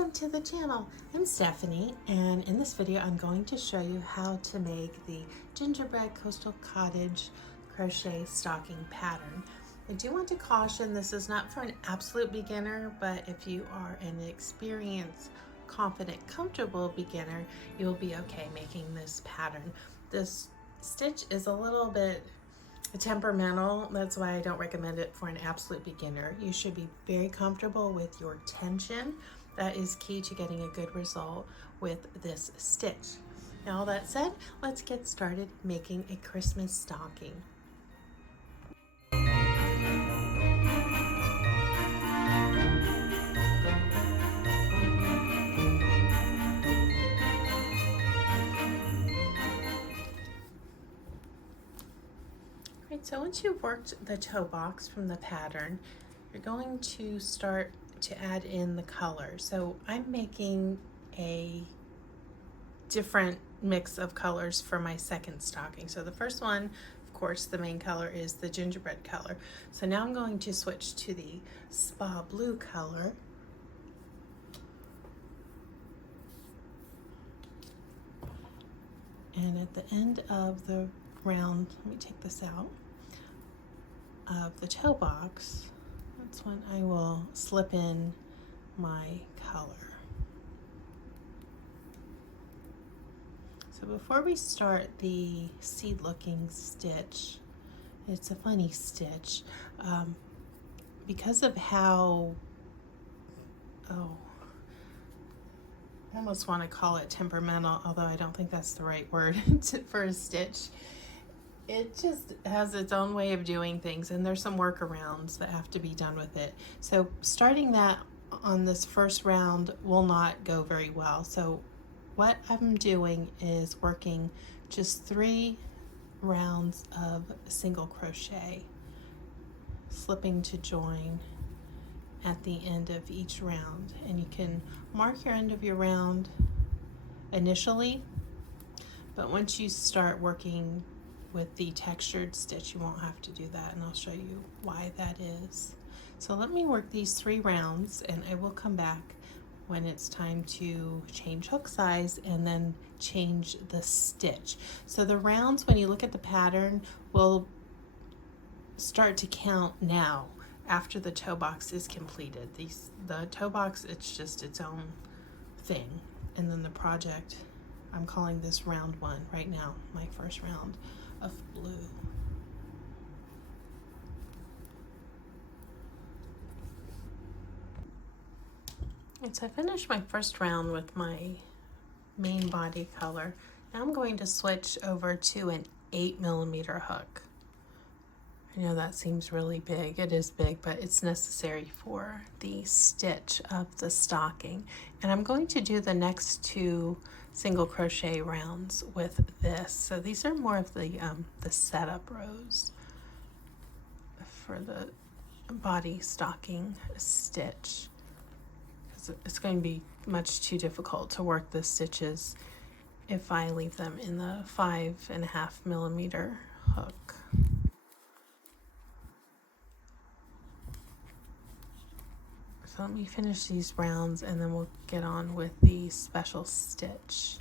Welcome to the channel. I'm Stephanie, and in this video I'm going to show you how to make the gingerbread coastal cottage crochet stocking pattern. I do want to caution, this is not for an absolute beginner, but if you are an experienced, confident, comfortable beginner, you will be okay making this pattern. This stitch is a little bit temperamental. That's why I don't recommend it for an absolute beginner. You should be very comfortable with your tension. That is key to getting a good result with this stitch. Now, all that said, let's get started making a Christmas stocking. Right, so once you've worked the toe box from the pattern, you're going to start to add in the color. So I'm making a different mix of colors for my second stocking. So the first one, of course, the main color is the gingerbread color. So now I'm going to switch to the spa blue color. And at the end of the round, let me take this out, of the toe box, that's when I will slip in my color. So before we start the seed looking stitch, it's a funny stitch, because of how, I almost want to call it temperamental, although I don't think that's the right word for a stitch. It just has its own way of doing things, and there's some workarounds that have to be done with it. So starting that on this first round will not go very well. So what I'm doing is working just 3 rounds of single crochet, slipping to join at the end of each round. And you can mark your end of your round initially, but once you start working with the textured stitch, you won't have to do that, and I'll show you why that is. So let me work these 3 rounds, and I will come back when it's time to change hook size and then change the stitch. So the rounds, when you look at the pattern, will start to count now after the toe box is completed. The toe box, it's just its own thing, and then the project, I'm calling this round 1 right now, my first round of blue. And so I finished my first round with my main body color. Now I'm going to switch over to an 8mm hook. I know that seems really big. It is big, but it's necessary for the stitch of the stocking. And I'm going to do the next 2 single crochet rounds with this. So these are more of the setup rows for the body stocking stitch. It's going to be much too difficult to work the stitches if I leave them in the 5.5mm hook. So let me finish these rounds and then we'll get on with the special stitch.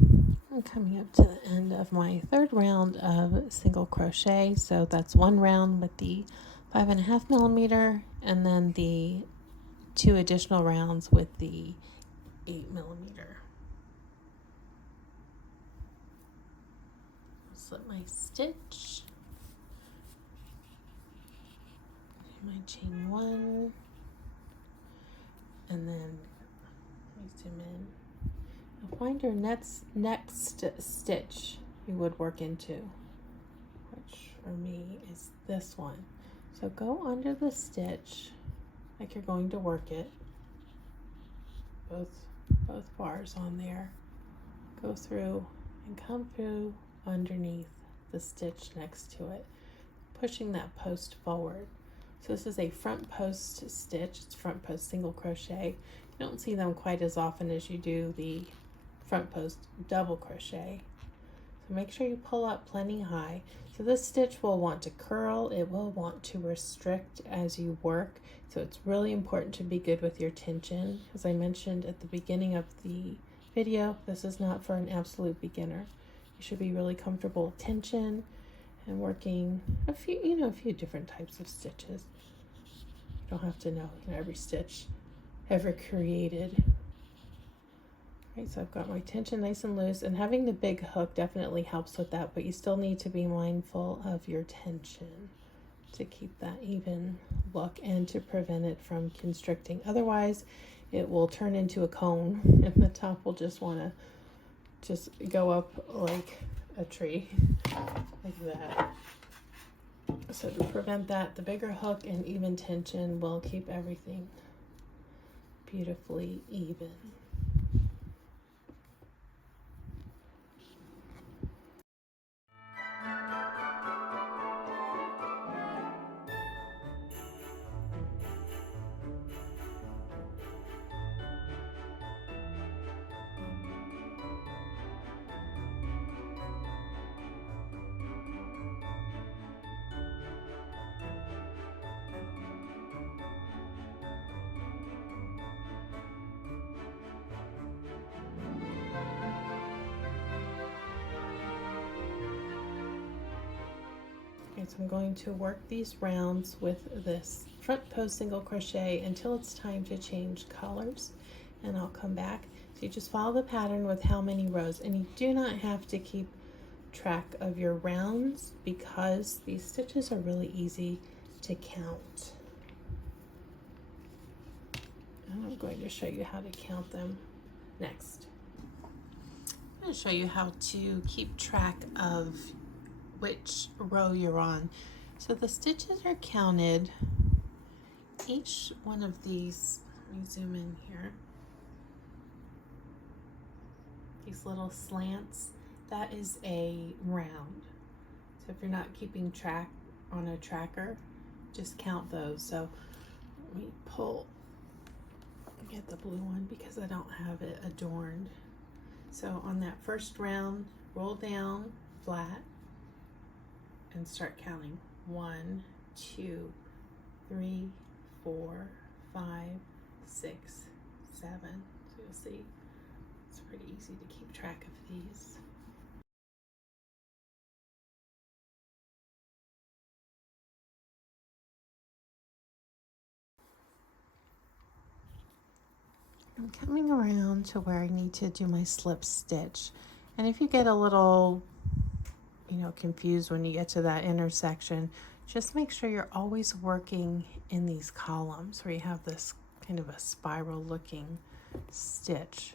I'm coming up to the end of my 3rd round of single crochet. So that's 1 round with the 5.5mm and then the 2 additional rounds with the 8mm. Slip my stitch, my chain 1, and then let me zoom in. Now find your next stitch you would work into, which for me is this one. So go under the stitch like you're going to work it, both bars on there. Go through and come through underneath the stitch next to it, pushing that post forward. So this is a front post stitch. It's front post single crochet. You don't see them quite as often as you do the front post double crochet. So make sure you pull up plenty high. So this stitch will want to curl, it will want to restrict as you work. So it's really important to be good with your tension. As I mentioned at the beginning of the video, this is not for an absolute beginner. You should be really comfortable with tension and working a few different types of stitches. You don't have to know, every stitch ever created. Okay, so I've got my tension nice and loose, and having the big hook definitely helps with that, but you still need to be mindful of your tension to keep that even look and to prevent it from constricting. Otherwise, it will turn into a cone and the top will just want to just go up like a tree, like that. So to prevent that, the bigger hook and even tension will keep everything beautifully even. Okay, so I'm going to work these rounds with this front post single crochet until it's time to change colors, and I'll come back. So you just follow the pattern with how many rows, and you do not have to keep track of your rounds because these stitches are really easy to count. And I'm going to show you how to count them next. I'm going to show you how to keep track of which row you're on. So the stitches are counted. Each one of these, let me zoom in here, these little slants, that is a round. So if you're not keeping track on a tracker, just count those. So let me get the blue one because I don't have it adorned. So on that first round, roll down flat and start counting. 1, 2, 3, 4, 5, 6, 7. So you'll see it's pretty easy to keep track of these. I'm coming around to where I need to do my slip stitch. And if you get a little, confused when you get to that intersection, just make sure you're always working in these columns where you have this kind of a spiral looking stitch.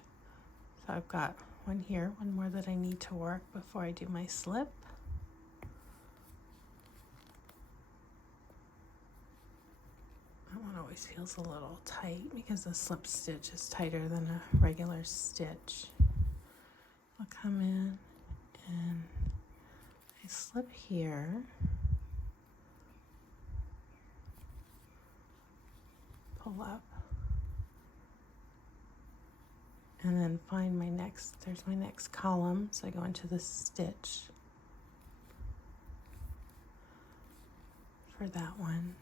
So I've got one here, one more that I need to work before I do my slip. That one always feels a little tight because the slip stitch is tighter than a regular stitch. I'll come in and I slip here. Pull up. And then find there's my next column. So I go into the stitch for that one.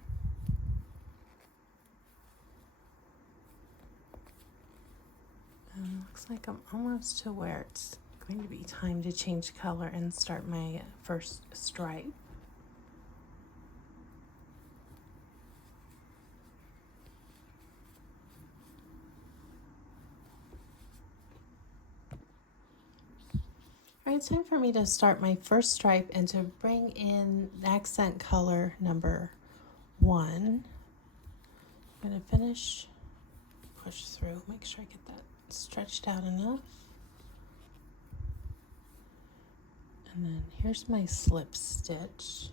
And it looks like I'm almost to where it's going to be time to change color and start my first stripe. All right, it's time for me to start my first stripe and to bring in accent color number 1. I'm going to finish, push through, make sure I get that stretched out enough. And then here's my slip stitch.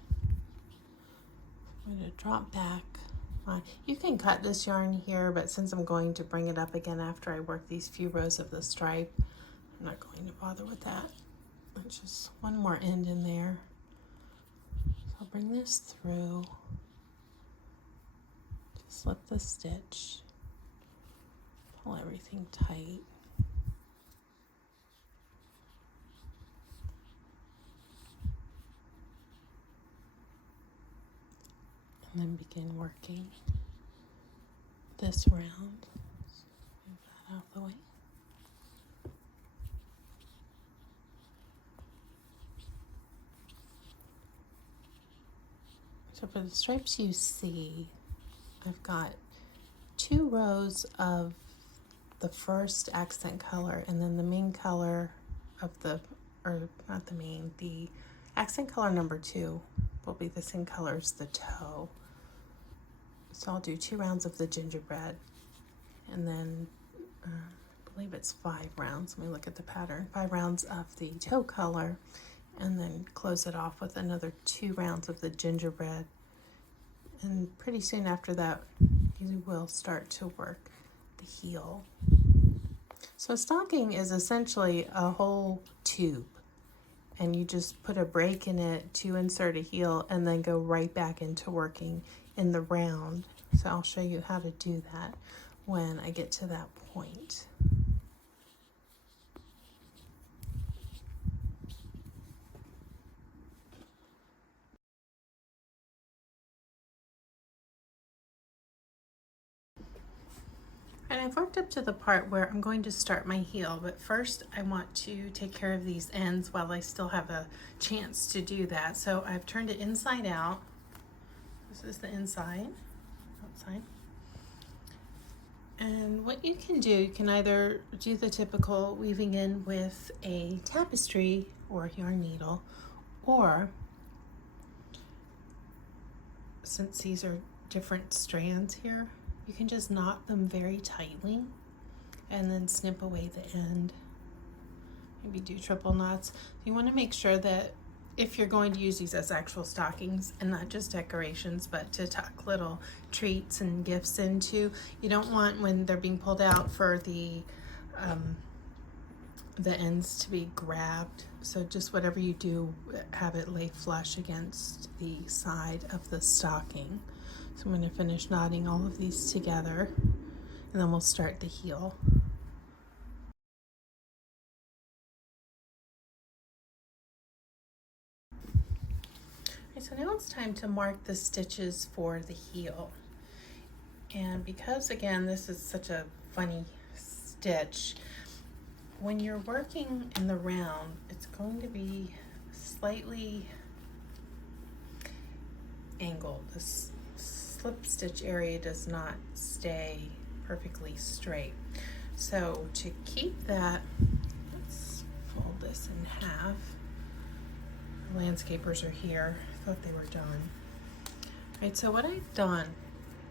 I'm going to drop back. You can cut this yarn here, but since I'm going to bring it up again after I work these few rows of the stripe, I'm not going to bother with that. There's just one more end in there. So I'll bring this through, just slip the stitch, pull everything tight. and then begin working this round. Move that out of the way. So for the stripes you see, I've got 2 rows of the first accent color, and then the main color of the, or not the main, the accent color number 2 will be the same color as the toe. So I'll do 2 rounds of the gingerbread, and then I believe it's 5 rounds. Let me look at the pattern. 5 rounds of the toe color, and then close it off with another 2 rounds of the gingerbread. And pretty soon after that, you will start to work the heel. So a stocking is essentially a whole tube, and you just put a break in it to insert a heel and then go right back into working in the round. So I'll show you how to do that when I get to that point. And I've worked up to the part where I'm going to start my heel, but first I want to take care of these ends while I still have a chance to do that. So I've turned it inside out. This is the inside, outside. And what you can do, you can either do the typical weaving in with a tapestry or yarn needle, or since these are different strands here, you can just knot them very tightly and then snip away the end. Maybe do triple knots. You want to make sure that if you're going to use these as actual stockings and not just decorations, but to tuck little treats and gifts into, you don't want, when they're being pulled out, for the ends to be grabbed. So just whatever you do, have it lay flush against the side of the stocking. So I'm going to finish knotting all of these together, and then we'll start the heel. Okay, so now it's time to mark the stitches for the heel. And because, again, this is such a funny stitch, when you're working in the round, it's going to be slightly angled. This slip stitch area does not stay perfectly straight. So to keep that, let's fold this in half. The landscapers are here. I thought they were done. All right, so what I've done,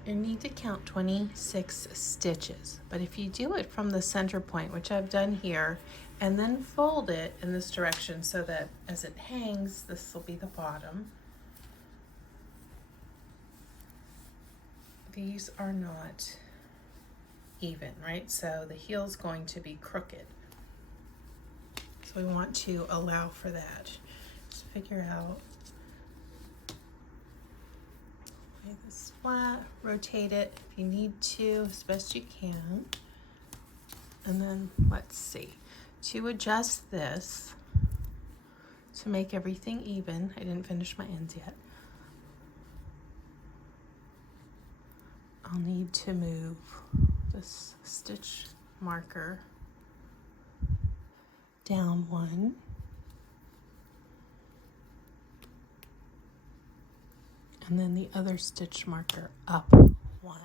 you need to count 26 stitches, but if you do it from the center point, which I've done here, and then fold it in this direction so that as it hangs, this will be the bottom. These are not even, right? So the heel's going to be crooked. So we want to allow for that. Just figure out, lay this flat, rotate it if you need to as best you can. And then let's see, to adjust this, to make everything even, I didn't finish my ends yet. I'll need to move this stitch marker down 1, and then the other stitch marker up 1.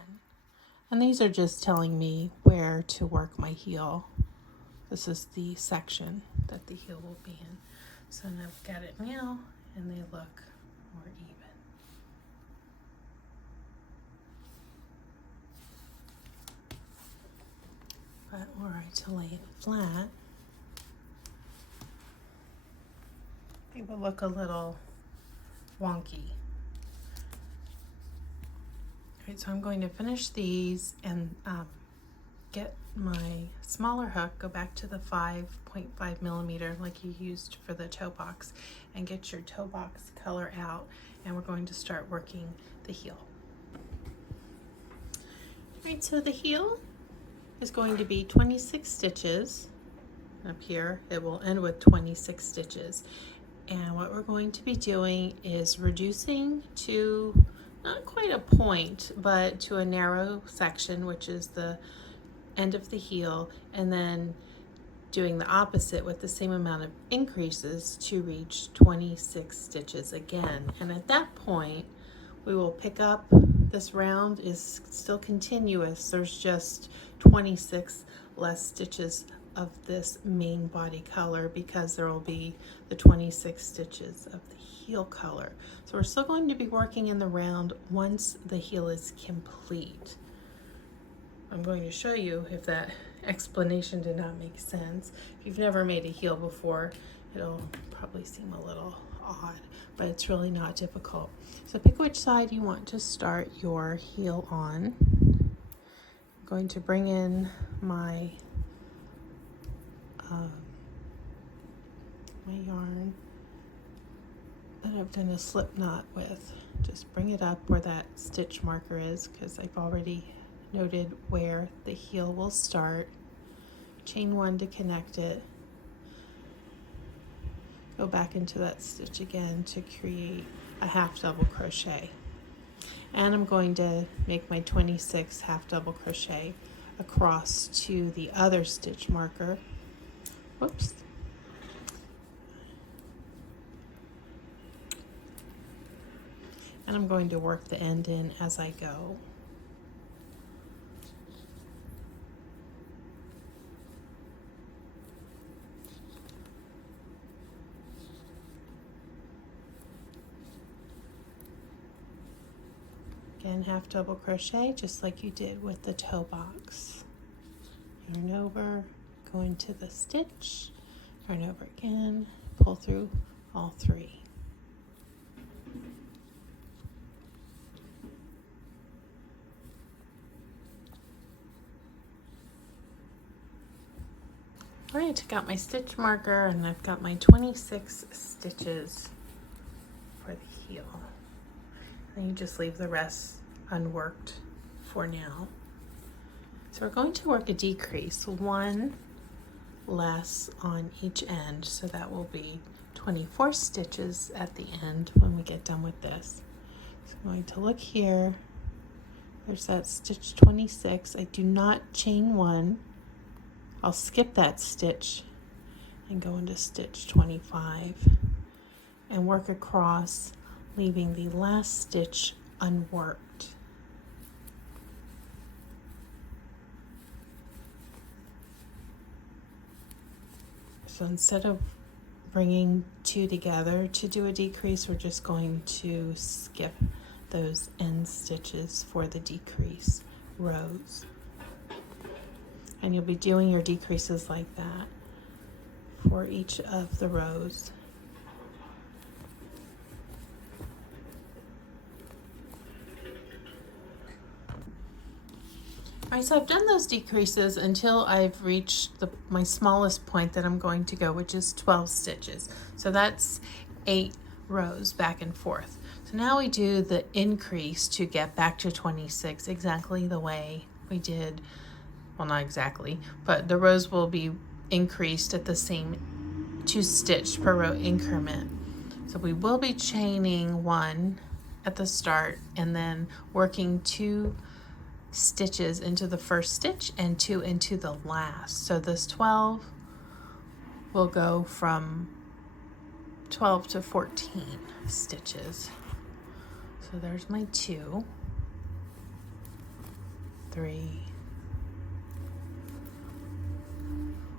And these are just telling me where to work my heel. This is the section that the heel will be in. So now I've got it now, and they look more even. But were I to lay it flat, it will look a little wonky. All right, so I'm going to finish these and get my smaller hook, go back to the 5.5 millimeter like you used for the toe box, and get your toe box color out, and we're going to start working the heel. All right, so the heel is going to be 26 stitches. Up here it will end with 26 stitches, and what we're going to be doing is reducing to not quite a point, but to a narrow section, which is the end of the heel, and then doing the opposite with the same amount of increases to reach 26 stitches again. And at that point, we will pick up, this round is still continuous, there's just 26 less stitches of this main body color because there will be the 26 stitches of the heel color. So we're still going to be working in the round once the heel is complete. I'm going to show you if that explanation did not make sense. If you've never made a heel before, it'll probably seem a little odd, but it's really not difficult. So pick which side you want to start your heel on. I'm going to bring in my my yarn that I've done a slip knot with. Just bring it up where that stitch marker is, because I've already noted where the heel will start. Chain one to connect it. Go back into that stitch again to create a half double crochet. And I'm going to make my 26 half double crochet across to the other stitch marker. Whoops. And I'm going to work the end in as I go. Again, half double crochet, just like you did with the toe box. Yarn over, go into the stitch, yarn over again, pull through all three. All right, I got my stitch marker and I've got my 26 stitches for the heel. And you just leave the rest unworked for now. So we're going to work a decrease, one less on each end, so that will be 24 stitches at the end when we get done with this. So I'm going to look here, there's that stitch 26. I do not chain one. I'll skip that stitch and go into stitch 25 and work across, leaving the last stitch unworked. So instead of bringing two together to do a decrease, we're just going to skip those end stitches for the decrease rows. And you'll be doing your decreases like that for each of the rows. All right, so I've done those decreases until I've reached my smallest point that I'm going to go, which is 12 stitches. So that's 8 rows back and forth. So now we do the increase to get back to 26 exactly the way we did. Well, not exactly, but the rows will be increased at the same 2 stitch per row increment. So we will be chaining 1 at the start and then working 2 stitches into the first stitch and 2 into the last. So this 12 will go from 12 to 14 stitches. So there's my 2, 3,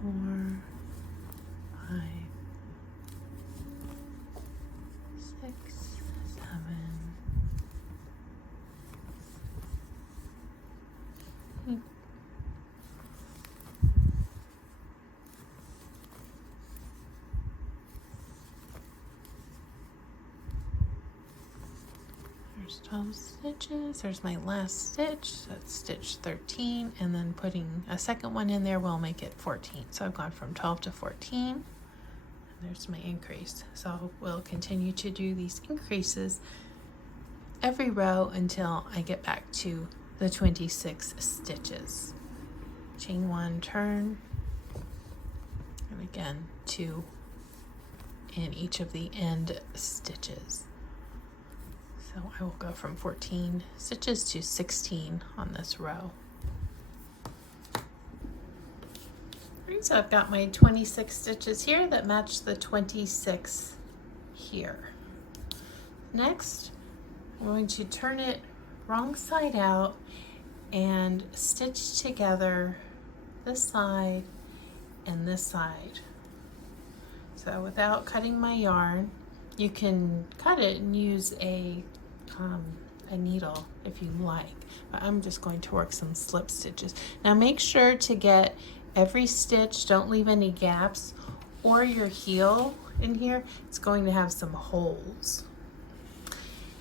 4, 5, 6, 7, 8. There's 12 stitches. There's my last stitch. That's stitch 13, and then putting a second one in there will make it 14. So I've gone from 12 to 14. And there's my increase. So we'll continue to do these increases every row until I get back to the 26 stitches. Chain 1, turn, and again 2 in each of the end stitches. So I will go from 14 stitches to 16 on this row. Alright, so I've got my 26 stitches here that match the 26 here. Next, I'm going to turn it wrong side out and stitch together this side and this side. So without cutting my yarn, you can cut it and use a needle if you like, but I'm just going to work some slip stitches. Now make sure to get every stitch, don't leave any gaps, or your heel in here, it's going to have some holes.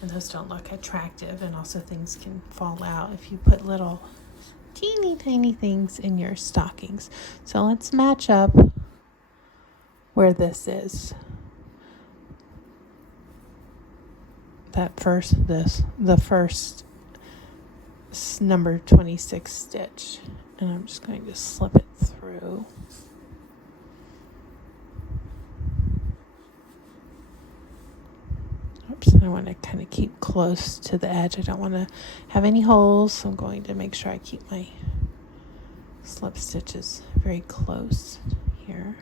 And those don't look attractive, and also things can fall out if you put little teeny tiny things in your stockings. So let's match up where this is. The first number 26 stitch, and I'm just going to slip it through. Oops, and I want to kind of keep close to the edge. I don't want to have any holes, so I'm going to make sure I keep my slip stitches very close here.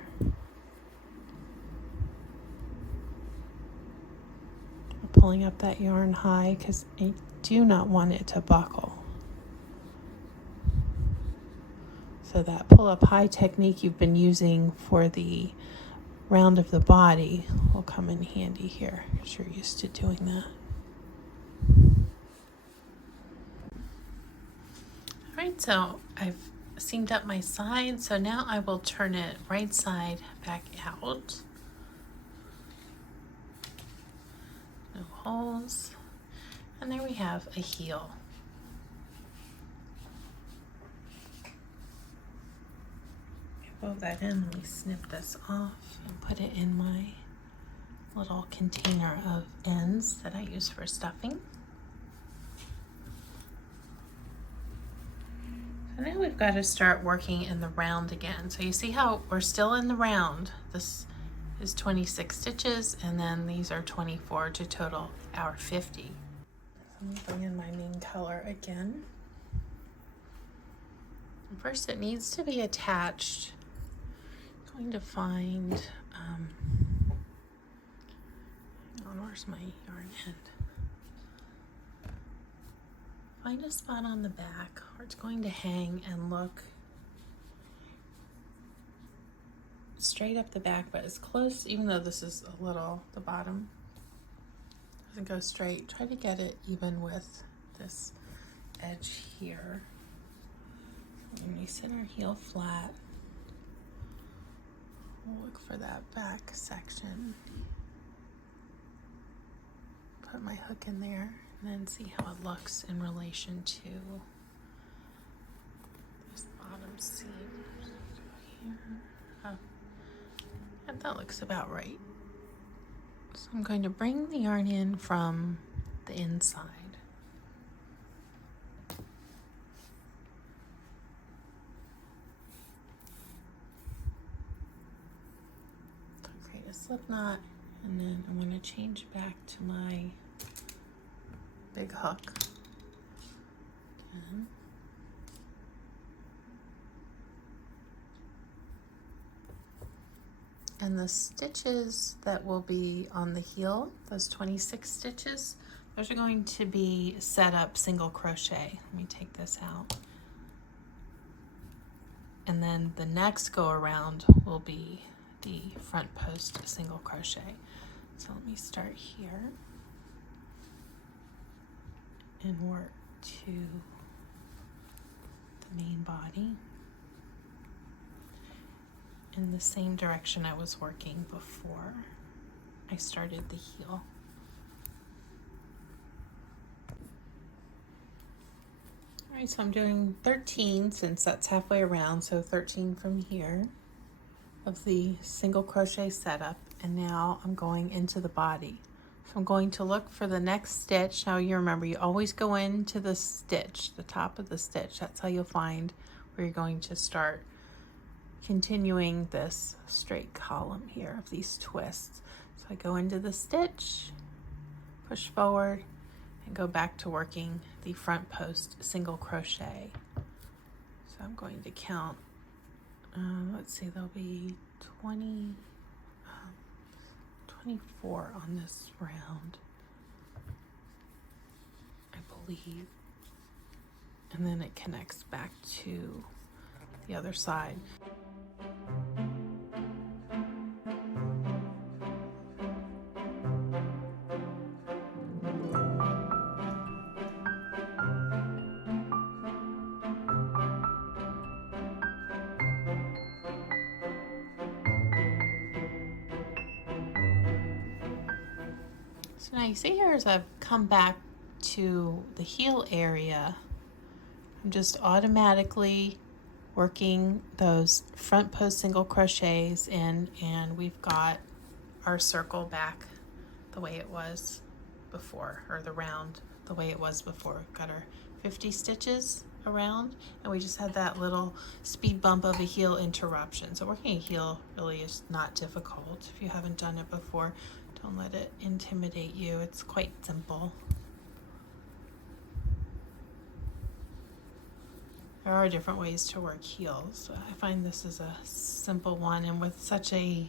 Pulling up that yarn high because I do not want it to buckle. So that pull up high technique you've been using for the round of the body will come in handy here because you're used to doing that. All right, so I've seamed up my side, so now I will turn it right side back out. No holes, and there we have a heel. Fold that in, let me snip this off and put it in my little container of ends that I use for stuffing. So now we've got to start working in the round again. So you see how we're still in the round. This is 26 stitches, and then these are 24 to total our 50. So I'm going to bring in my main color again. And first it needs to be attached. I'm going to find, where's my yarn end? Find a spot on the back where it's going to hang and look straight up the back, but as close, even though this is a little, the bottom doesn't go straight, try to get it even with this edge here. When we sit our heel flat, we'll look for that back section. Put my hook in there and then see how it looks in relation to this bottom seam. Here. Oh. And that looks about right. So I'm going to bring the yarn in from the inside. Create a slip knot, and then I'm going to change back to my big hook. Again. And the stitches that will be on the heel, those 26 stitches, those are going to be set up single crochet. Let me take this out. And then the next go around will be the front post single crochet. So let me start here and work to the main body in the same direction I was working before I started the heel. Alright, so I'm doing 13 since that's halfway around, so 13 from here of the single crochet setup, and now I'm going into the body. So I'm going to look for the next stitch. Now you remember, you always go into the stitch, the top of the stitch. That's how you'll find where you're going to start continuing this straight column here of these twists. So I go into the stitch, push forward, and go back to working the front post single crochet. So I'm going to count, let's see, there'll be 24 on this round, I believe. And then it connects back to the other side. So now you see here as I've come back to the heel area, I'm just automatically working those front post single crochets in, and we've got our circle back the way it was before, or the round the way it was before. Got our 50 stitches around, and we just had that little speed bump of a heel interruption. So working a heel really is not difficult. If you haven't done it before, don't let it intimidate you. It's quite simple. There are different ways to work heels. I find this is a simple one, and with such a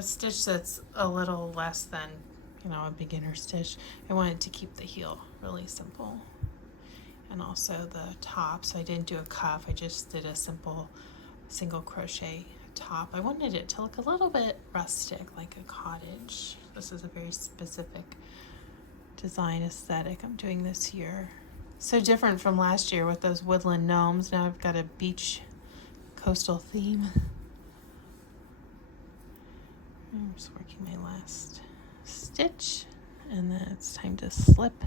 stitch that's a little less than, a beginner stitch, I wanted to keep the heel really simple. And also the top, so I didn't do a cuff, I just did a simple single crochet top. I wanted it to look a little bit rustic, like a cottage. This is a very specific design aesthetic I'm doing this year. So different from last year with those woodland gnomes. Now I've got a beach coastal theme. I'm just working my last stitch, and then it's time to slip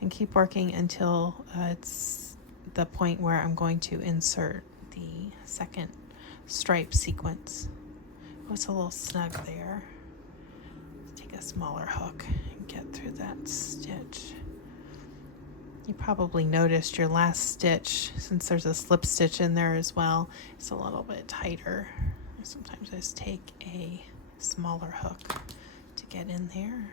and keep working until it's the point where I'm going to insert the second stripe sequence. Oh, it's a little snug there. Let's take a smaller hook and get through that stitch. You probably noticed your last stitch, since there's a slip stitch in there as well, it's a little bit tighter. Sometimes I just take a smaller hook to get in there.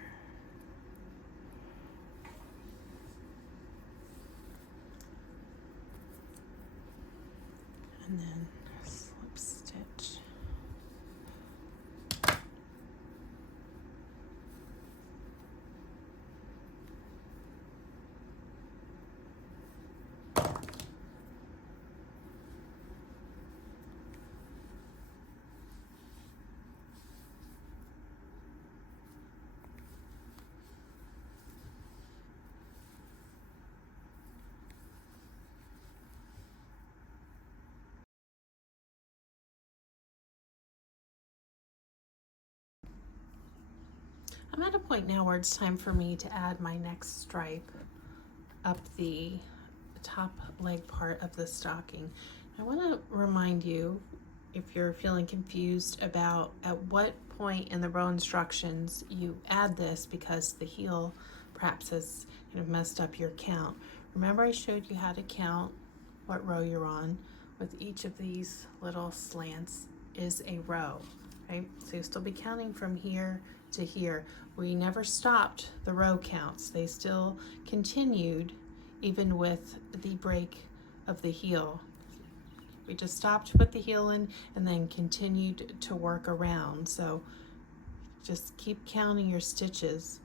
And then slip stitch. I'm at a point now where it's time for me to add my next stripe up the top leg part of the stocking. I want to remind you, if you're feeling confused about at what point in the row instructions you add this because the heel perhaps has messed up your count. Remember, I showed you how to count what row you're on. With each of these little slants is a row, right? So you'll still be counting from here to here. We never stopped the row counts. They still continued even with the break of the heel. We just stopped to put the heel in and then continued to work around. So just keep counting your stitches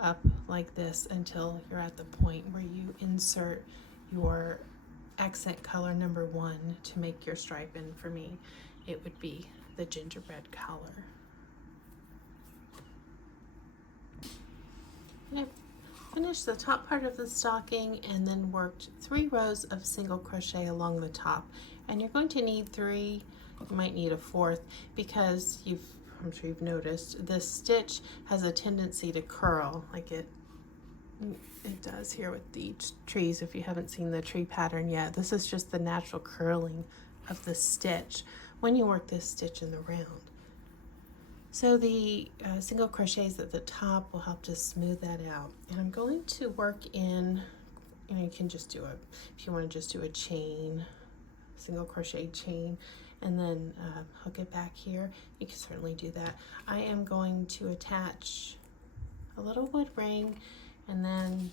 up like this until you're at the point where you insert your accent color number 1 to make your stripe. And for me, it would be the gingerbread color. And I finished the top part of the stocking and then worked 3 rows of single crochet along the top. And you're going to need 3, you might need a 4th, because I'm sure you've noticed, this stitch has a tendency to curl like it does here with the trees. If you haven't seen the tree pattern yet, this is just the natural curling of the stitch when you work this stitch in the round. So the single crochets at the top will help to smooth that out. And I'm going to work in, you can just do if you want to just do a chain, single crochet chain, and then hook it back here, you can certainly do that. I am going to attach a little wood ring, and then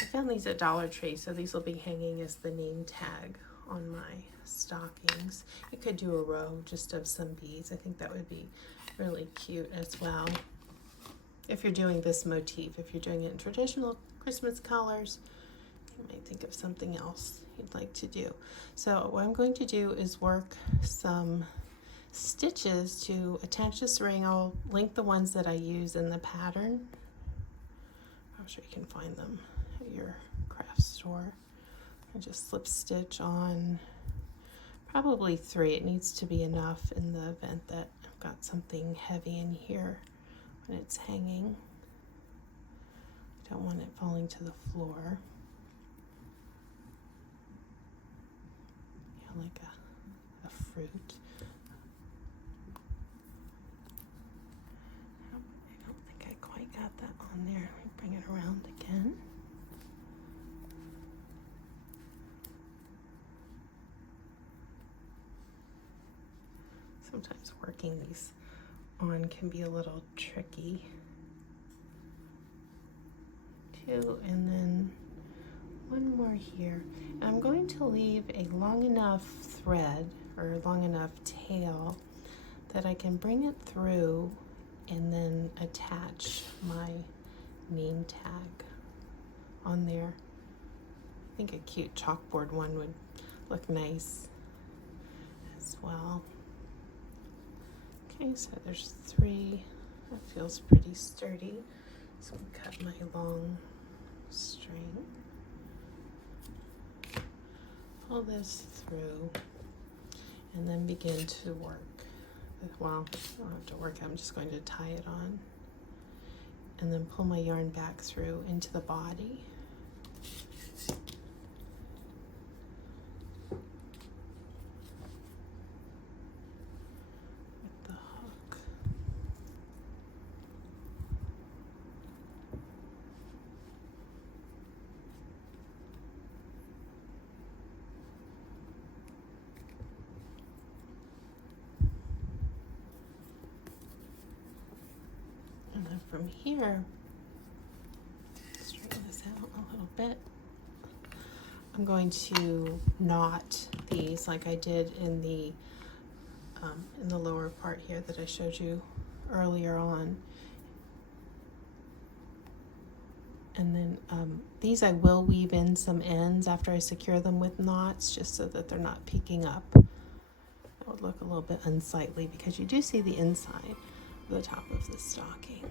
I found these at Dollar Tree, so these will be hanging as the name tag on my stockings. You could do a row just of some beads. I think that would be really cute as well. If you're doing this motif, if you're doing it in traditional Christmas colors, you might think of something else you'd like to do. So what I'm going to do is work some stitches to attach this ring. I'll link the ones that I use in the pattern. I'm sure you can find them at your craft store. I just slip stitch on probably 3. It needs to be enough in the event that I've got something heavy in here when it's hanging. I don't want it falling to the floor. Yeah, like a fruit. I don't think I quite got that on there. Let me bring it around again. Sometimes working these on can be a little tricky too. And then one more here. And I'm going to leave a long enough thread or long enough tail that I can bring it through and then attach my name tag on there. I think a cute chalkboard one would look nice as well. Okay, so there's 3. That feels pretty sturdy. So I'll cut my long string. Pull this through and then begin to work. Well, I don't have to work, I'm just going to tie it on. And then pull my yarn back through into the body. And then from here, straighten this out a little bit. I'm going to knot these like I did in the lower part here that I showed you earlier on. And then these I will weave in some ends after I secure them with knots, just so that they're not peeking up. It would look a little bit unsightly because you do see the inside of the top of the stocking.